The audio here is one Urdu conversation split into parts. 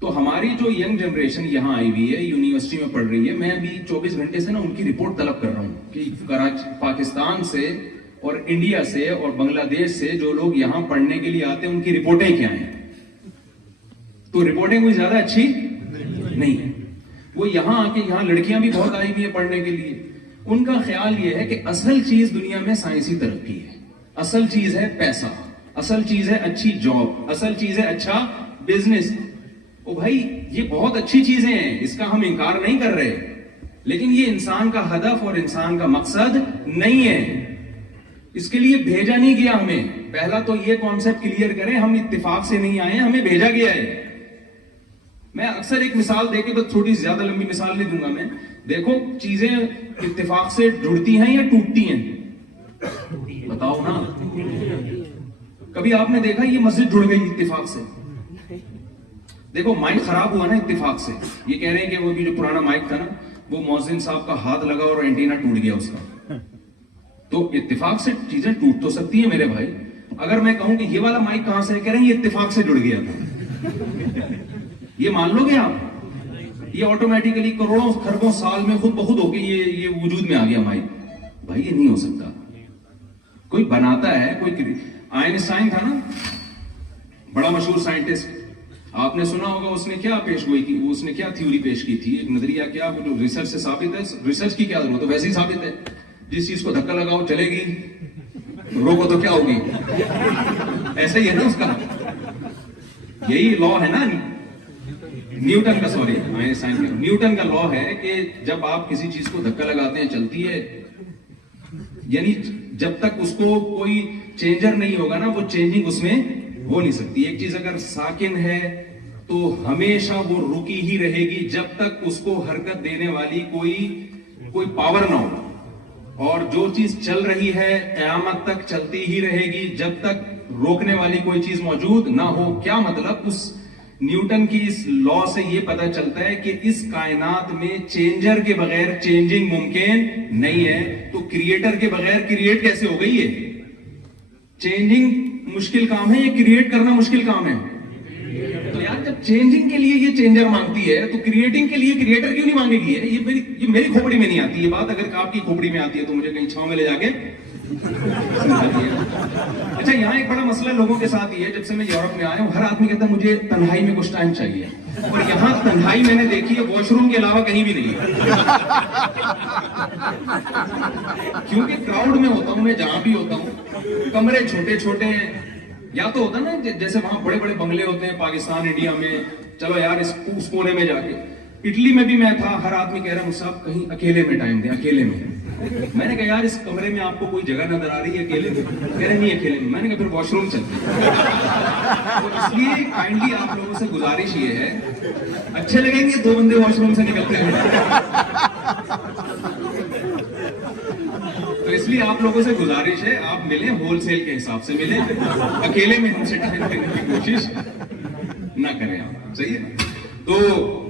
تو ہماری جو ینگ جنریشن یہاں آئی ہوئی ہے، یونیورسٹی میں پڑھ رہی ہے، میں ابھی 24 گھنٹے سے نا ان کی رپورٹ طلب کر رہا ہوں کہ پاکستان سے اور انڈیا سے اور بنگلہ دیش سے جو لوگ یہاں پڑھنے کے لیے آتے ہیں ان کی رپورٹیں کیا ہیں. تو رپورٹیں کوئی زیادہ اچھی نہیں ہے. وہ یہاں آ کے یہاں لڑکیاں بھی بہت آئی ہوئی ہیں پڑھنے کے لیے. ان کا خیال یہ ہے کہ اصل چیز دنیا میں سائنسی ترقی ہے، اصل چیز ہے پیسہ، اصل چیز ہے اچھی جاب، اصل چیز ہے اچھا بزنس. او بھائی یہ بہت اچھی چیزیں ہیں، اس کا ہم انکار نہیں کر رہے، لیکن یہ انسان کا ہدف اور انسان کا مقصد نہیں ہے. اس کے لیے بھیجا نہیں گیا ہمیں. پہلا تو یہ کانسیپٹ کلیئر کریں، ہم اتفاق سے نہیں آئے، ہمیں بھیجا گیا ہے. میں اکثر ایک مثال دے کے تو تھوڑی زیادہ لمبی مثال نہیں دوں گا. میں دیکھو چیزیں اتفاق سے جڑتی ہیں یا ٹوٹتی ہیں؟ بتاؤ نا. کبھی آپ نے دیکھا یہ مسجد جڑ گئی اتفاق سے؟ دیکھو مائک خراب ہوا نا اتفاق سے. یہ کہہ رہے ہیں کہ وہ بھی جو پرانا مائک تھا نا، وہ مؤذن صاحب کا ہاتھ لگا اور اینٹینا ٹوٹ گیا اس کا. تو اتفاق سے چیزیں ٹوٹ تو سکتی ہیں میرے بھائی. اگر میں کہوں کہ یہ والا مائک کہاں سے ہے، کہہ رہے ہیں یہ اتفاق سے جڑ گیا تھا. یہ مان لو گے آپ؟ یہ آٹومیٹیکلی کروڑوں خربوں سال میں خود بخود ہو کے یہ وجود میں آ گیا مائک. بھائی یہ نہیں ہو سکتا. کوئی بناتا ہے، کوئی آئنسٹائن تھا نا، بڑا مشہور سائنٹسٹ. آپ نے سنا ہوگا اس نے کیا پیش گوئی کی، اس نے کیا تھیوری پیش کی تھی، ایک نظریہ کیا جو ریسرچ سے ثابت ہے. ریسرچ کی کیا ضرورت ہے، ویسے ہی ثابت ہے. جس چیز کو دھکا لگاؤ چلے گی، روکو تو کیا ہوگی. ایسا ہی ہے نا اس کا. یہی لا ہے نا نیوٹن کا، سوری نیوٹن کا لا ہے کہ جب آپ کسی چیز کو دھکا لگاتے ہیں چلتی ہے. یعنی جب تک اس کو کوئی چینجر نہیں ہوگا نا، وہ چینجنگ اس میں ہو نہیں سکتی. ایک چیز اگر ساکن ہے تو ہمیشہ وہ رکی ہی رہے گی جب تک اس کو حرکت دینے والی کوئی پاور نہ ہو. اور جو چیز چل رہی ہے قیامت تک چلتی ہی رہے گی جب تک روکنے والی کوئی چیز موجود نہ ہو. کیا مطلب؟ اس نیوٹن کی اس لا سے یہ پتہ چلتا ہے کہ اس کائنات میں چینجر کے بغیر چینجنگ ممکن نہیں ہے. تو کریٹر کے بغیر کریٹ کیسے ہو گئی ہے؟ چینجنگ مشکل کام ہے یا کریٹ کرنا مشکل کام ہے؟ تو یار جب چینجنگ کے لیے یہ چینجر مانگتی ہے تو کریٹنگ کے لیے کریٹر کیوں نہیں مانگے گی؟ یہ میری کھوپڑی میں نہیں آتی یہ بات. اگر آپ کی کھوپڑی میں آتی ہے تو مجھے کہیں چھاؤں میں لے جا کے. اچھا یہاں ایک بڑا مسئلہ لوگوں کے ساتھ یہ ہے، جب سے میں یورپ میں آیا ہوں ہر آدمی کہتا ہے مجھے تنہائی میں کچھ ٹائم چاہیے. اور یہاں تنہائی میں نے دیکھی ہے واش روم کے علاوہ کہیں بھی نہیں ہے. کیونکہ کراؤڈ میں ہوتا ہوں میں، جہاں بھی ہوتا ہوں کمرے چھوٹے چھوٹے ہیں. یا تو ہوتا نا جیسے وہاں بڑے بڑے بنگلے ہوتے ہیں پاکستان انڈیا میں، چلو یار اس کونے میں جا کے. اٹلی میں بھی میں تھا، ہر آدمی کہہ رہا مجھ سے آپ کہیں اکیلے میں ٹائم دیں، اکیلے میں. میں نے کہا یار اس کمرے میں آپ کو کوئی جگہ نظر آ رہی ہے اکیلے میں؟ کہہ رہے نہیں اکیلے میں. میں نے کہا پھر واش روم چلتے ہیں. تو اس لیے کائنڈلی آپ لوگوں سے گزارش یہ ہے، اچھے لگیں گے 2 بندے واش روم سے نکلتے ہیں. تو اس لیے آپ لوگوں سے گزارش ہے آپ ملیں ہول سیل کے حساب سے ملیں، اکیلے میں ہم سے ٹائم دینے کی کوشش نہ کریں آپ. صحیح ہے. تو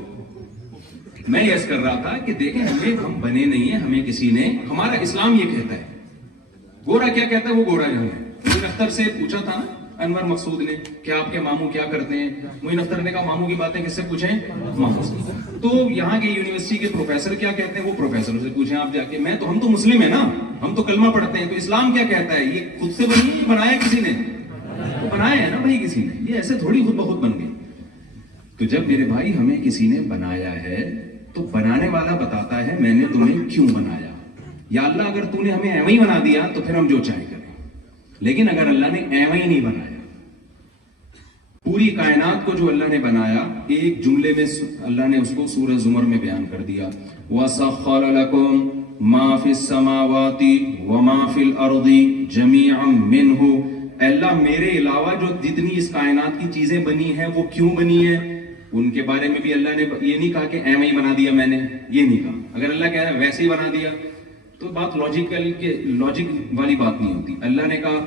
میں یس کر رہا تھا کہ دیکھیں ہم بنے نہیں ہیں، ہمیں کسی نے، ہمارا اسلام یہ کہتا ہے. گورا کیا کہتا ہے؟ وہ گورا جو ہے. معین اختر سے پوچھا تھا نا انور مقصود نے کہ آپ کے ماموں کیا کرتے ہیں. معین اختر نے کہا ماموں کی باتیں کس سے پوچھیں؟ ماموں سے. تو یہاں کے یونیورسٹی کے پروفیسر کیا کہتے ہیں؟ وہ پروفیسر سے پوچھیں آپ جا کے. ہم تو مسلم ہیں نا، ہم تو کلمہ پڑھتے ہیں. تو اسلام کیا کہتا ہے؟ یہ خود سے بنی ہے، بنایا کسی نے؟ تو بنایا ہے نا بھائی کسی نے. یہ ایسے تھوڑی خود بخود بن گئی. تو جب میرے بھائی ہمیں کسی نے بنایا ہے تو بنانے والا بتاتا ہے میں نے تمہیں کیوں بنایا. یا اللہ اگر تو نے ہمیں ایویں ہی بنا دیا تو پھر ہم جو چاہے کریں. لیکن اگر اللہ نے ایویں ہی نہیں بنایا، پوری کائنات کو جو اللہ نے بنایا ایک جملے میں اللہ نے اس کو سورہ زمر میں بیان کر دیا. وَسَخَّرَ لَكُم مَا فِي السَّمَاوَاتِ وَمَا فِي الْأَرْضِ جَمِيعًا مِّنْهُ. اللہ میرے علاوہ جو جتنی اس کائنات کی چیزیں بنی ہیں وہ کیوں بنی ہیں، ان کے بارے میں بھی اللہ نے یہ نہیں کہا کہ ایویں ہی بنا دیا میں نے. یہ نہیں کہا. اگر اللہ کہہ رہا ہے ویسے ہی بنا دیا تو بات لاجک والی بات نہیں ہوتی. اللہ نے کہا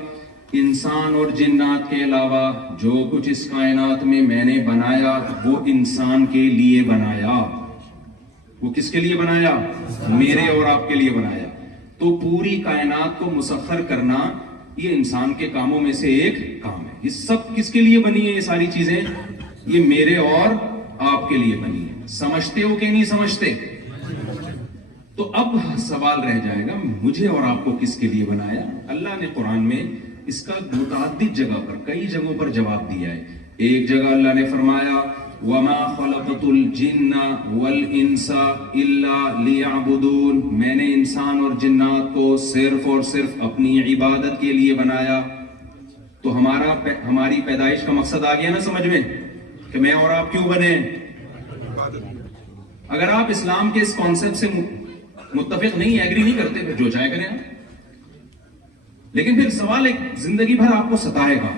انسان اور جنات کے علاوہ جو کچھ اس کائنات میں میں نے بنایا وہ انسان کے لیے بنایا. وہ کس کے لیے بنایا؟ میرے اور آپ کے لیے بنایا. تو پوری کائنات کو مسخر کرنا یہ انسان کے کاموں میں سے ایک کام ہے. یہ سب کس کے لیے بنی ہے؟ یہ ساری چیزیں یہ میرے اور کے لیے بنی ہے. سمجھتے ہو کہ نہیں سمجھتے؟ تو اب سوال رہ جائے گا مجھے اور آپ کو کس کے لیے بنایا؟ اللہ نے قرآن میں اس کا متعدد جگہ پر کئی جگہوں پر جواب دیا ہے. ایک جگہ اللہ نے فرمایا وَمَا خَلَقْتُ الْجِنَّ وَالْإِنسَ إِلَّا لِيَعْبُدُونَ، میں نے انسان اور جنات کو صرف اور صرف اپنی عبادت کے لیے بنایا. تو ہماری پیدائش کا مقصد آ گیا نا سمجھ میں کہ میں اور آپ کیوں بنے. اگر آپ اسلام کے اس کانسیپٹ سے متفق نہیں، ایگری نہیں کرتے، پھر جو چاہے کریں آپ. لیکن پھر سوال ایک زندگی بھر آپ کو ستائے گا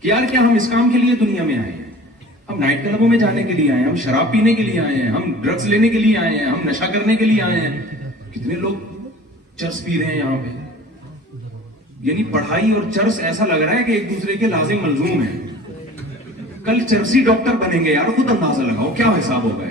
کہ یار کیا ہم اس کام کے لیے دنیا میں آئے ہیں؟ ہم نائٹ کلبوں میں جانے کے لیے آئے ہیں، ہم شراب پینے کے لیے آئے ہیں، ہم ڈرگز لینے کے لیے آئے ہیں، ہم نشہ کرنے کے لیے آئے ہیں. کتنے لوگ چرس پی رہے ہیں یہاں پہ. یعنی پڑھائی اور چرس ایسا لگ رہا ہے کہ ایک دوسرے کے لازم ملزوم ہیں. کل چرسی ڈاکٹر بنیں گے یار، خود اندازہ لگاؤ کیا حساب ہوگا.